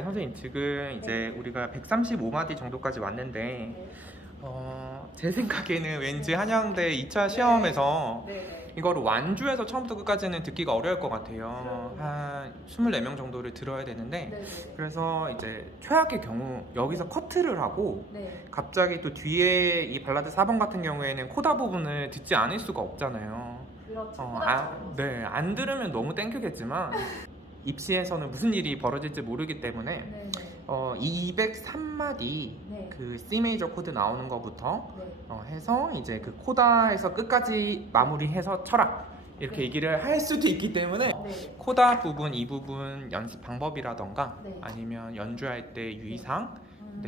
네, 선생님 지금 이제 우리가 135마디 정도까지 왔는데 제 생각에는 왠지 한양대 2차 시험에서 이거를 완주해서 처음부터 끝까지는 듣기가 어려울 것 같아요. 한 24명 정도를 들어야 되는데 그래서 이제 최악의 경우 여기서 커트를 하고 갑자기 또 뒤에 이 발라드 4번 같은 경우에는 코다 부분을 듣지 않을 수가 없잖아요. 그렇죠. 네, 안 들으면 너무 땡큐겠지만 입시에서는 무슨 일이 벌어질지 모르기 때문에 203마디 그 C 메이저 코드 나오는 거부터 해서 이제 그 코다에서 끝까지 마무리해서 쳐라 이렇게 얘기를 할 수도 있기 때문에 코다 부분, 이 부분 연습 방법이라던가 아니면 연주할 때 유의사항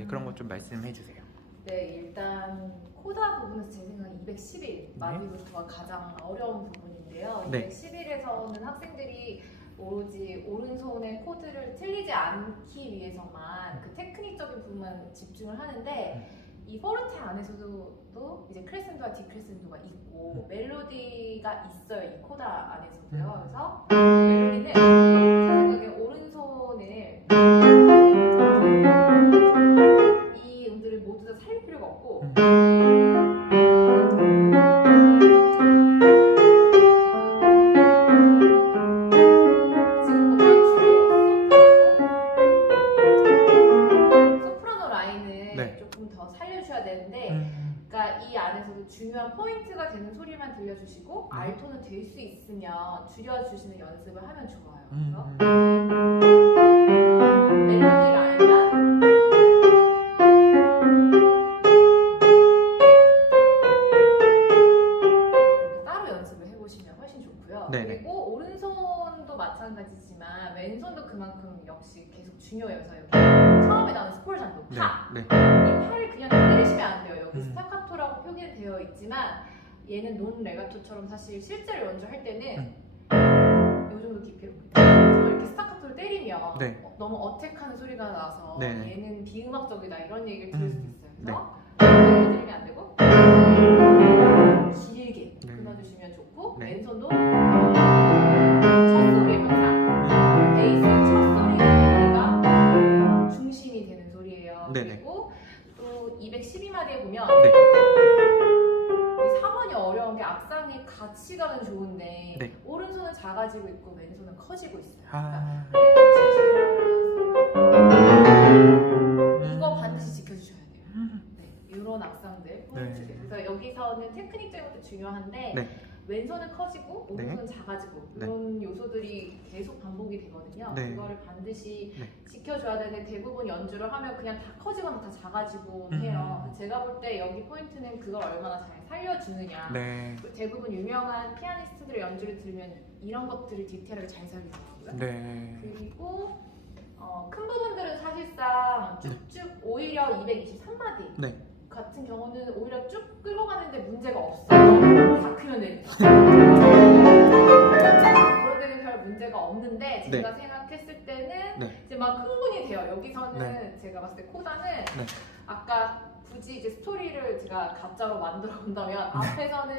그런 것 좀 말씀해 주세요. 네, 일단 코다 부분에서 제 생각에 211 마디부터가 가장 어려운 부분인데요. 211에서는 학생들이 오로지 오른손의 코드를 틀리지 않기 위해서만 그 테크닉적인 부분만 집중을 하는데 이 포르테 안에서도 이제 크레센도와 디크레센도가 있고 멜로디가 있어요. 이 코다 안에서도요. 그래서 멜로디는 제 생각에 오른손을 이 음들을 모두 다 살릴 필요가 없고 그러니까 이 안에서도 중요한 포인트가 되는 소리만 들려주시고 알토는 될 수 있으면 줄여주시는 연습을 하면 좋아요. 그래서 멜로디 라인만 따로 연습을 해보시면 훨씬 좋고요. 그리고 오른손도 마찬가지지만 왼손도 그만큼 역시 계속 중요해요. 그래서 여기 처음에 나오는 스폴잔도 파! 이 파를 그냥 때리시면 안 돼요. 여기 스타카토라고 표기되어 있지만 얘는 논 레가토처럼 사실 실제로 연주할 때는 이 정도 깊이로 이렇게 스타카토를 때리면 너무 어택하는 소리가 나서 얘는 비음악적이다 이런 얘기를 들을 수도 있어요. 그래서 이렇게 들리면 안 되고 길게 끊어주시면 좋고 왼손도 첫 소리에 항상 베이스 첫 소리가 중심이 되는 소리예요. 그리고 또 212마디에 보면 이 4번이 어려운 게 악상이 같이 가면 좋은데 오른손은 작아지고 있고 왼손은 커지고 있어요. 이거 반드시 지켜주셔야 돼요. 이런 악상들 포인트들. 그래서 여기서는 테크닉적인 것도 중요한데 왼손은 커지고 오른손은 작아지고 이런 요소들이 계속 반복이 되거든요. 그거를 반드시 지켜줘야 되는데 대부분 연주를 하면 그냥 다 커지거나 다 작아지고 해요. 제가 볼 때 여기 포인트는 그걸 얼마나 잘 살려주느냐. 대부분 유명한 피아니스트들의 연주를 들으면 이런 것들을 디테일하게 잘 살리더라고요. 그리고 큰 부분들은 사실상 쭉쭉 오히려 223마디 같은 경우는 오히려 쭉 끌고 가는데 문제가 없어요. 다 크면 되니까. 그럴 때는 별 문제가 없는데 제가 생각했을 때는 이제 막 흥분이 돼요. 여기서는 제가 봤을 때 코다는 아까 굳이 이제 스토리를 제가 가짜로 만들어 본다면 앞에서는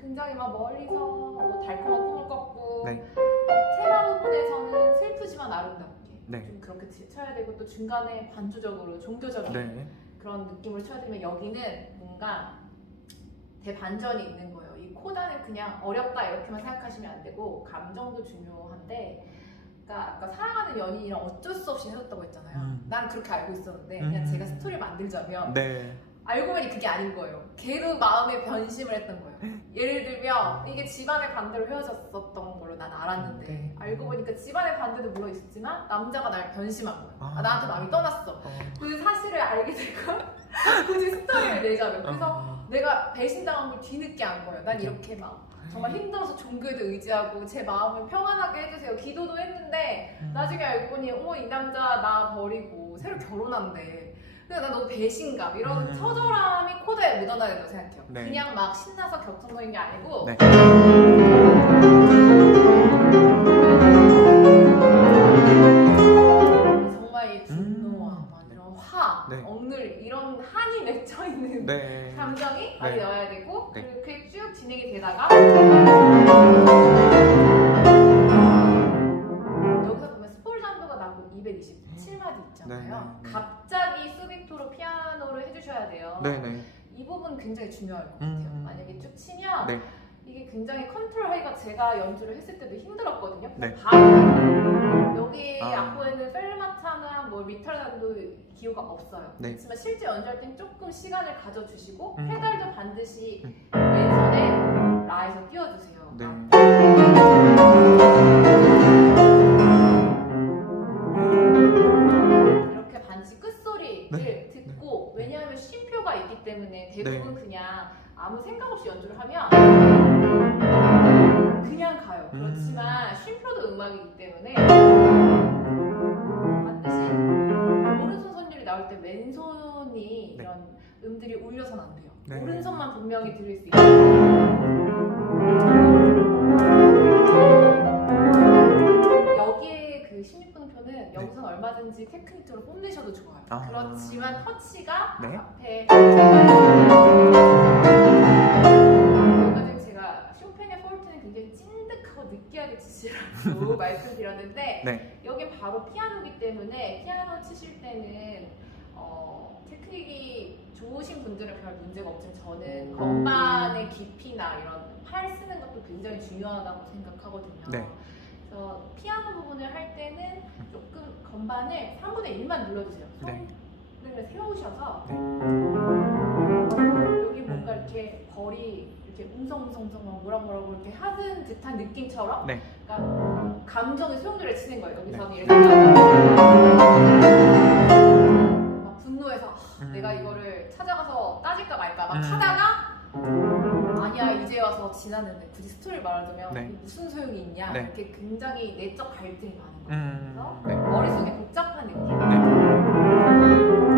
굉장히 막 멀리서 뭐 달콤한 꿈을 꿨고 테마 부분에서는 슬프지만 아름답게 좀 그렇게 쳐야 되고 또 중간에 반주적으로 종교적인 그런 느낌을 쳐드리면 여기는 뭔가 대반전이 있는 거예요. 이 코다는 그냥 어렵다 이렇게만 생각하시면 안 되고 감정도 중요한데 그러니까 아까 사랑하는 연인이랑 어쩔 수 없이 헤어졌다고 했잖아요. 난 그렇게 알고 있었는데 그냥 제가 스토리를 만들자면 알고 보니 그게 아닌 거예요. 걔도 마음에 변심을 했던 거예요. 예를 들면 이게 집안의 반대로 헤어졌었던 걸로 난 알았는데 알고 보니까 집안의 반대도 물론 있었지만 남자가 날 변심한 거야. 나한테 마음이 떠났어. 그 사실을 알게 되고 굳이 스토리를 내자면 그래서 내가 배신당한 걸 뒤늦게 안 거예요. 난 이렇게 막 정말 힘들어서 종교에도 의지하고 제 마음을 평안하게 해주세요. 기도도 했는데 나중에 알고 보니 이 남자 나 버리고 새로 결혼한대. 근데 나 너무 배신감 이런 처절함이 코드에 묻어나야 된다고 생각해요. 그냥 막 신나서 격정적인 게 아니고 정말 이 분노와 막 이런 화, 억눌 이런 한이 맺혀있는 감정이 많이 넣어야 되고 그렇게 쭉 진행이 되다가 여기서 보면 스폴잔도가 나고 227마디 해주셔야 돼요. 네네. 이 부분 굉장히 중요할 것 같아요. 만약에 쭉 치면 네. 이게 굉장히 컨트롤하기가 제가 연주를 했을 때도 힘들었거든요. 네. 바로 여기 아. 악보에는 펠마타나 뭐 리탈란도 기호가 없어요. 네. 그렇지만 실제 연주할 땐 조금 시간을 가져주시고 음. 페달도 반드시 왼손에 라에서 띄워주세요. 네. 이렇게 반드시 끝소리를 듣고 왜냐하면 쉼표가 있기 때문에 대부분 그냥 아무 생각 없이 연주를 하면 그냥 가요. 그렇지만 쉼표도 음악이기 때문에 반드시 오른손 선율이 나올 때 왼손이 이런 음들이 울려서는 안 돼요. 네. 오른손만 분명히 들릴 수 있어요. 여기에 그 16분표는 여기선 얼마든지 테크닉적으로 뽐내셔도 좋아요. 아. 그렇지만 터치가 네. 앞에 여기까지 제가 쇼팽의 폴트는 굉장히 찐득하고 느끼하게 치시라고 말씀드렸는데 네. 여긴 바로 피아노기 때문에 피아노 치실 때는 테크닉이 좋으신 분들은 별 문제가 없지만 저는 건반의 깊이나 이런 팔 쓰는 것도 굉장히 중요하다고 생각하거든요. 네. 그래서 피아노 부분을 할 때는 조금 건반을 3분의 1만 눌러주세요. 네. 손을 세우셔서 네. 여기 뭔가 이렇게 벌이 이렇게 웅성웅성웅성 뭐라고 이렇게 하는 듯한 느낌처럼 네. 그러니까 감정의 소용돌이를 치는 거예요. 여기서는 네. 이렇게 막 분노해서 내가 이거를 찾아가서 따질까 말까 막 하다가 아니야 이제 와서 지났는데 굳이 스토리를 말하자면 네. 무슨 소용이 있냐 네. 이렇게 굉장히 내적 갈등이 많은 거예요. 그래서 네. 머릿속에 복잡한 느낌. 네.